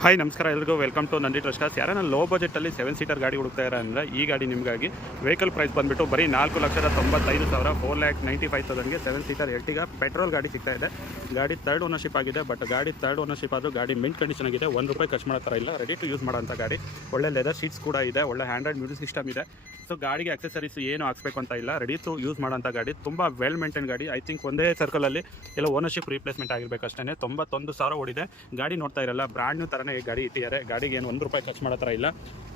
Hi ನಮಸ್ಕಾರ ಎಲ್ರಿಗೂ welcome to Nandi trust cars. ಯಾರನ್ನ ಲೋ ಬಜೆಟಲ್ಲಿ 7 ಸೀಟರ್ ಗಾಡಿ ಹುಡುಕ್ತಾ ಇದ್ದಾರೆ ಅಂದರೆ ಈ ಗಾಡಿ ನಿಮಗಾಗಿ ವೆಹಿಕಲ್ ಪ್ರೈಸ್ ಬಂದುಬಿಟ್ಟು ಬರೀ 4,95,000 4,95,000ಗೆ 7 ಸೀಟರ್ ಎರ್ಟಿಗಾ ಪೆಟ್ರೋಲ್ ಗಾಡಿ ಸಿಗ್ತಾ ಇದೆ. ಗಾಡಿ ಥರ್ಡ್ ಓನರ್ಶಿಪ್ ಆಗಿದೆ. ಬಟ್ ಗಾಡಿ ಥರ್ಡ್ ಓನರ್ಶಿಪ್ ಆದರೂ ಗಾಡಿ ಮಿಂಟ್ ಕಂಡೀಷನ್ ಆಗಿದೆ. ₹1 ಖರ್ಚು ಮಾಡೋ ಥರ ಇಲ್ಲ. ರೆಡಿ ಟು ಯೂಸ್ ಮಾಡೋಂಥ ಗಾಡಿ. ಒಳ್ಳೆ ಲೆದರ್ ಶೀಟ್ಸ್ ಕೂಡ ಇದೆ. ಒಳ್ಳೆ ಹ್ಯಾಂಡ್ರೈಡ್ ಮ್ಯೂಸಿಕ್ ಸಿಸ್ಟಮ್ ಇದೆ. ಸೊ ಗಾಡಿಗೆ ಅಕ್ಸೆಸರೀಸ್ ಏನು ಹಾಕ್ಸ್ಬೇಕು ಅಂತ ಇಲ್ಲ. ರೆಡಿ ಟು ಯೂಸ್ ಮಾಡೋಂಥ ಗಾಡಿ. ತುಂಬ ವೆಲ್ ಮೇಂಟೈನ್ ಗಾಡಿ. ಐ ಥಿಂಕ್ ಒಂದೇ ಸರ್ಕಲಲ್ಲಿ ಎಲ್ಲ ಓನರ್ಶಿಪ್ ರೀಪ್ಲೇಸ್ಮೆಂಟ್ ಆಗಿರಬೇಕು ಅಷ್ಟೇ. 91,000 ಓಡಿದೆ. ಗಾಡಿ ನೋಡ್ತಾ ಇರಲ್ಲ, ಬ್ರ್ಯಾಂಡ್ ನ್ಯೂ ಥರನೇ ಗಾಡಿ ಇಟ್ಟಿದ್ದಾರೆ. ಗಾಡಿಗೆ ಏನು ₹1 ಖರ್ಚು ಮಾಡೋ ಥರ ಇಲ್ಲ.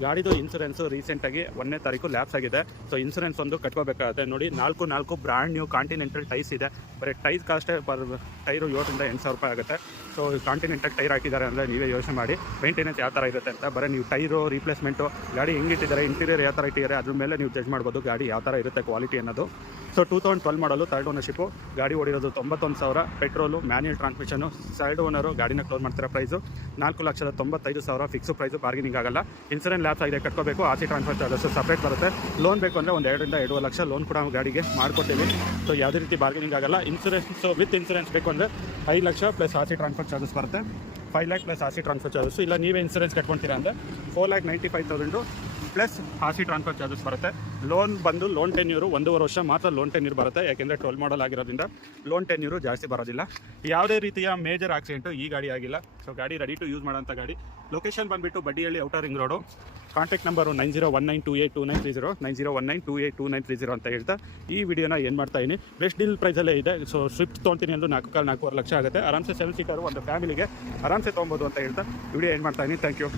ಗಾಡಿದು ಇನ್ಸೂರೆನ್ಸು ರೀಸೆಂಟಾಗಿ 1ನೇ ತಾರೀಕು ಲ್ಯಾಪ್ಸ್ ಆಗಿದೆ. ಸೊ ಇನ್ಸೂರೆನ್ಸ್ ಒಂದು ಕಟ್ಕೋಬೇಕಾಗುತ್ತೆ. ನೋಡಿ 4 ಬ್ರ್ಯಾಂಡ್ ನ್ಯೂ ಕಾಂಟಿನೆಂಟಲ್ ಟೈಸ್ ಇದೆ. ಬರೀ ಟೈಸ್ ಕಾಸ್ಟೇ ಟೈರು ₹7,000-8,000 ಆಗುತ್ತೆ. ಸೊ ಕಾಂಟಿನೆಂಟಲ್ ಟೈರ್ ಹಾಕಿದ್ದಾರೆ ಅಂದರೆ ನೀವೇ ಯೋಚನೆ ಮಾಡಿ ಮೇಂಟೆನೆನ್ಸ್ ಯಾವ ಥರ ಇರುತ್ತೆ ಅಂತ. ಬರೀ ನೀವು ಟೈರು ರೀಪ್ಲೇಸ್ಮೆಂಟು, ಗಾಡಿ ಹೆಂಗಿಟ್ಟಿದ್ದಾರೆ, ಇಂಟೀರಿಯರ್ ಯಾವ ಥರ ಇಟ್ಟಿದ್ದಾರೆ, ಅದ್ರ ಮೇಲೆ ನೀವು ಜಡ್ಜ್ ಮಾಡ್ಬೋದು ಗಾಡಿ ಯಾವ ಥರ ಇರುತ್ತೆ ಕ್ವಾಲಿಟಿ ಅನ್ನೋದು. ಸೊ 2012 ಮಾಡಲು ಥರ್ಡ್ ಓನರ್ಶಿಪ್ಪು. ಗಾಡಿ ಓಡಿರೋದು 91,000. Petrol, manual transmission. Third owner. ಗಾಡಿನ ಕ್ಲೋಸ್ ಮಾಡ್ತಿರೋ ಪ್ರೈಸು 4,95,000 ಫಿಕ್ಸು ಪ್ರೈಸು. ಬಾರ್ಗೇನಿಂಗ್ ಆಗಲ್ಲ. ಇನ್ಸೂರೆನ್ಸ್ ಲ್ಯಾಪ್ಸ್ ಆಗಿದೆ, ಕಟ್ಕೋಬೇಕು. R C transfer charges separate ಬರುತ್ತೆ. ಲೋನ್ ಬೇಕು ಅಂದರೆ 2-2.5 ಲಕ್ಷ ಲೋನ್ ಕೂಡ ಗಾಡಿಗೆ ಮಾಡ್ಕೊಡ್ತೀವಿ. ಸೊ ಯಾವುದೇ ರೀತಿ ಬಾರ್ಗೇನಿಂಗ್ ಆಗಲ್ಲ. ಇನ್ಸೂರೆನ್ಸು ವಿತ್ ಇನ್ಸೂರೆನ್ಸ್ ಬೇಕು ಅಂದರೆ 5 lakh plus R C transfer charges ಬರುತ್ತೆ. 5 lakh plus R C transfer charges. ಇಲ್ಲ ನೀವೇ ಇನ್ಸೂರೆನ್ಸ್ ಕಟ್ಕೊಳ್ತೀರಾ ಅಂದರೆ 4,95,000 plus R C transfer charges ಬರುತ್ತೆ. ಲೋನ್ ಟೆನ್ಯೂರು 1.5 ವರ್ಷ ಮಾತ್ರ ಲೋನ್ ಟೆನ್ಯೂರ್ ಬರುತ್ತೆ. ಯಾಕೆಂದರೆ 12 ಮಾಡಲ್ ಆಗಿರೋದ್ರಿಂದ ಲೋನ್ ಟೆನ್ಯೂರು ಜಾಸ್ತಿ ಬರೋದಿಲ್ಲ. ಯಾವುದೇ ರೀತಿಯ ಮೇಜರ್ ಆಕ್ಸಿಡೆಂಟು ಈ ಗಾಡಿ ಆಗಿಲ್ಲ. ಸೊ ಗಾಡಿ ರೆಡಿ ಟು ಯೂಸ್ ಮಾಡೋಂಥ ಗಾಡಿ. ಲೊಕೇಶನ್ ಬಂದುಬಿಟ್ಟು Baddihalli outer ring road. Contact number 9019282930 9019282930 ಅಂತ ಹೇಳ್ತಾ ಈ ವಿಡಿಯೋನ ಏನು ಮಾಡ್ತಾಯಿದ್ದೀನಿ. ಬೆಸ್ಟ್ ಡೀಲ್ ಪ್ರೈಸಲ್ಲೇ ಇದೆ. ಸೊ ಸ್ವಿಫ್ಟ್ ತೊಗೊಳ್ತೀನಿ ಅಂದು 4,4,5 ಲಕ್ಷ ಆಗುತ್ತೆ. ಆರಾಮ್ಸೆ 7 ಸೀಟರು ಒಂದು ಫ್ಯಾಮಿಲಿಗೆ ಆರಾಮ್ಸೆ ತೊಗೊಬೋದು ಅಂತ ಹೇಳ್ತಾ ವಿಡಿಯೋ ಏನು ಮಾಡ್ತಾಯಿದ್ದೀನಿ. Thank you.